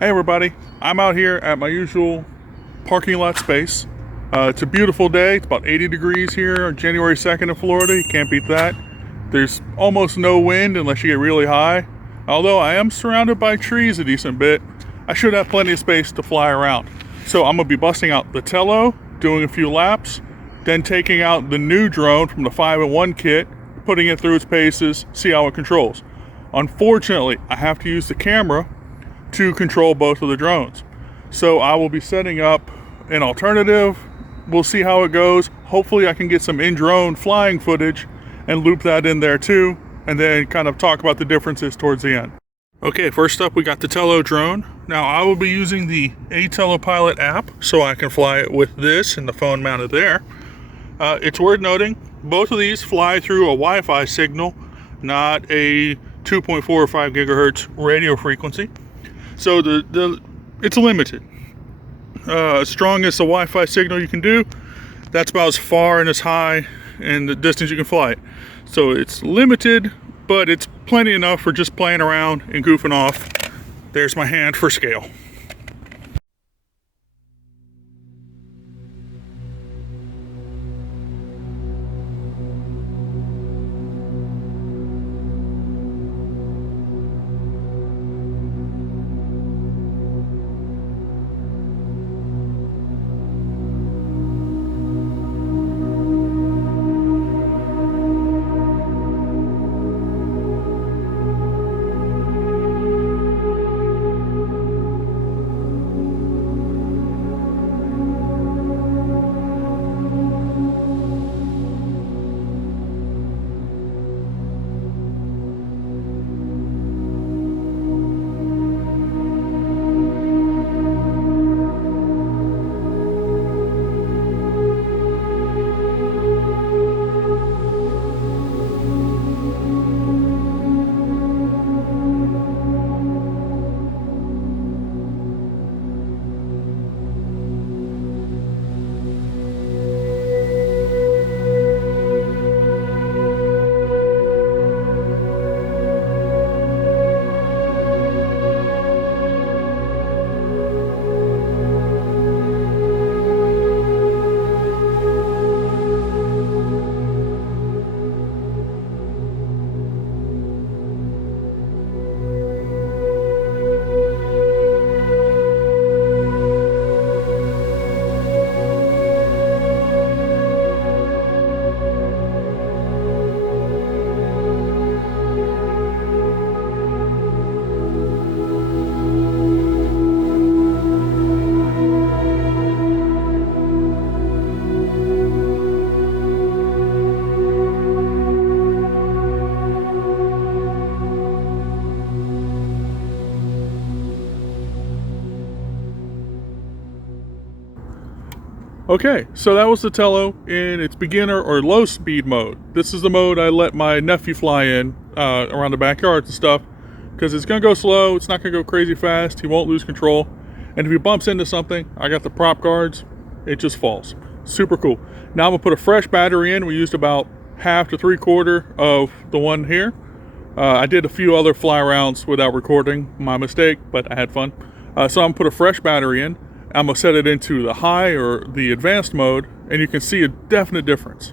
Hey everybody, I'm out here at my usual parking lot space. It's a beautiful day. It's about 80 degrees here on January 2nd in Florida. You can't beat that. There's almost no wind unless you get really high. Although I am surrounded by trees a decent bit, I should have plenty of space to fly around. So I'm gonna be busting out the Tello, doing a few laps, then taking out the new drone from the 5-in-1 kit, putting it through its paces, see how it controls. Unfortunately, I have to use the camera to control both of the drones. So I will be setting up an alternative. We'll see how it goes. Hopefully I can get some in-drone flying footage and loop that in there too, and then kind of talk about the differences towards the end. Okay, first up we got the Tello drone. Now I will be using the Tello Pilot app so I can fly it with this and the phone mounted there. It's worth noting, both of these fly through a Wi-Fi signal, not a 2.4 or 5 gigahertz radio frequency. So it's limited. As strong as the Wi-Fi signal you can do, that's about as far and as high and the distance you can fly it. So it's limited, but it's plenty enough for just playing around and goofing off. There's my hand for scale. Okay, so that was the Tello in its beginner or low speed mode. This is the mode I let my nephew fly in around the backyard and stuff, because it's gonna go slow, it's not gonna go crazy fast, he won't lose control. And if he bumps into something, I got the prop guards, it just falls. Super cool. Now I'm gonna put a fresh battery in. We used about half to 3/4 of the one here. I did a few other fly rounds without recording, my mistake, but I had fun. So I'm gonna put a fresh battery in. I'm gonna set it into the high or the advanced mode, and you can see a definite difference.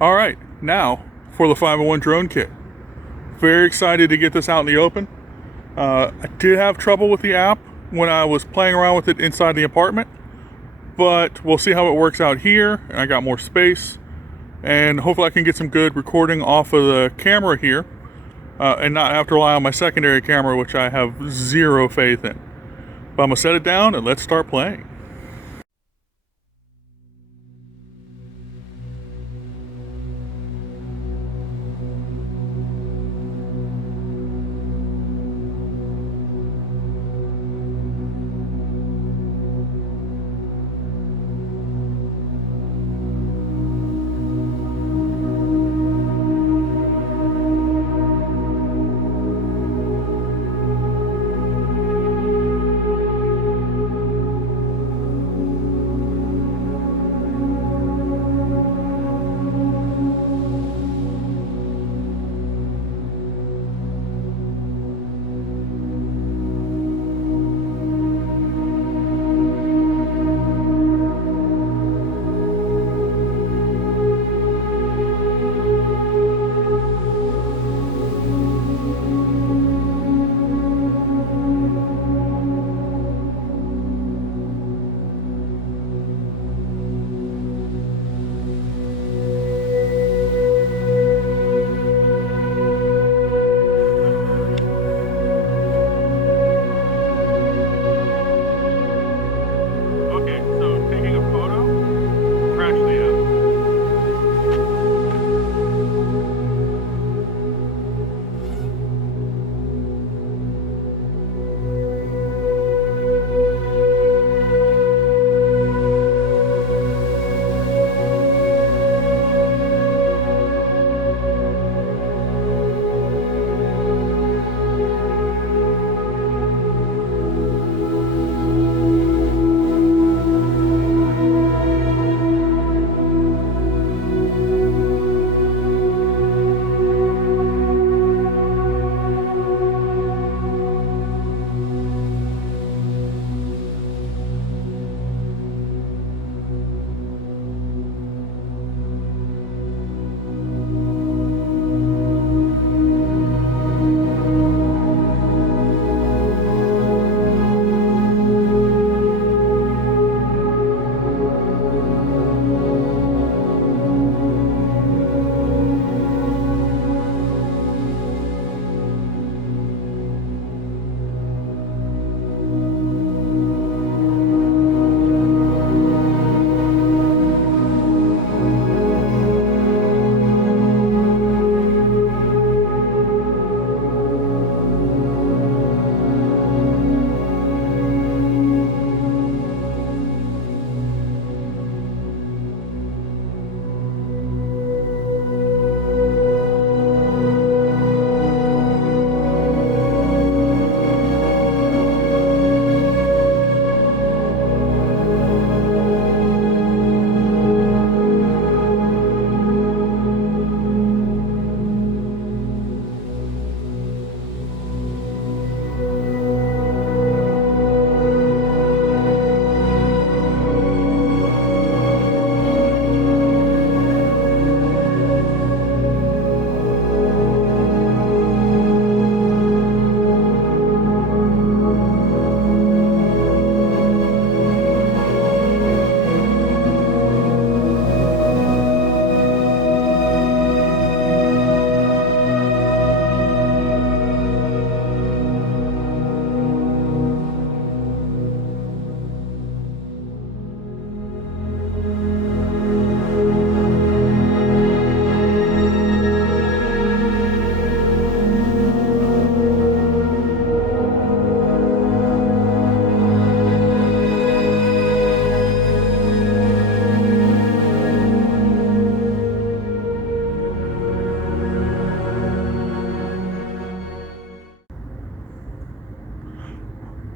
All right, now for the 501 drone kit. Very excited to get this out in the open. I did have trouble with the app when I was playing around with it inside the apartment, but we'll see how it works out here. I got more space, and hopefully I can get some good recording off of the camera here, and not have to rely on my secondary camera, which I have zero faith in. But I'm gonna set it down and let's start playing.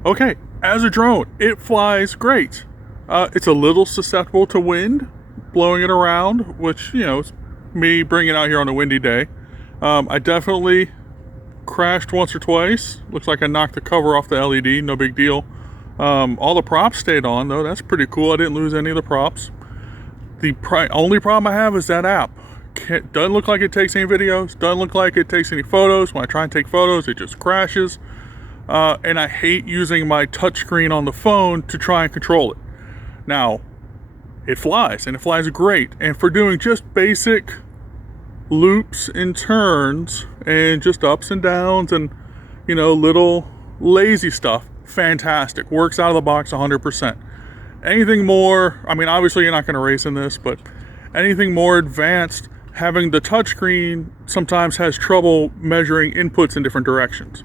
Okay, as a drone, it flies great. It's a little susceptible to wind, blowing it around, which, you know, it's me bringing it out here on a windy day. I definitely crashed once or twice. Looks like I knocked the cover off the LED, no big deal. All the props stayed on though, that's pretty cool. I didn't lose any of the props. The only problem I have is that app. Doesn't look like it takes any videos, doesn't look like it takes any photos. When I try and take photos, it just crashes. And I hate using my touchscreen on the phone to try and control it. Now, it flies, and it flies great. And for doing just basic loops and turns, and just ups and downs, and, you know, little lazy stuff, fantastic. Works out of the box 100%. Anything more, I mean, obviously you're not going to race in this, but anything more advanced, having the touchscreen sometimes has trouble measuring inputs in different directions.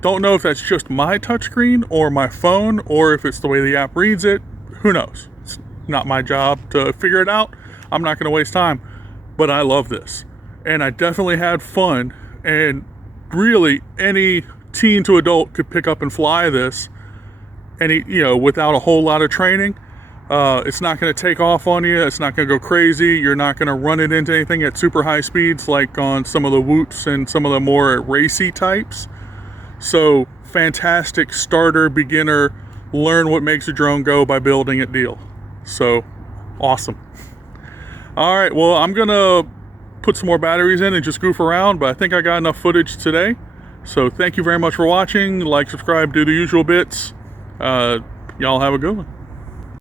Don't know if that's just my touchscreen or my phone, or if it's the way the app reads it. Who knows? It's not my job to figure it out. I'm not going to waste time, but I love this. And I definitely had fun, and really any teen to adult could pick up and fly this, and without a whole lot of training. It's not going to take off on you. It's not going to go crazy. You're not going to run it into anything at super high speeds like on some of the Woots and some of the more racy types. So fantastic starter, beginner, learn what makes a drone go by building it deal. So awesome. All right, well, I'm going to put some more batteries in and just goof around, but I think I got enough footage today. So thank you very much for watching. Like, subscribe, do the usual bits. Y'all have a good one.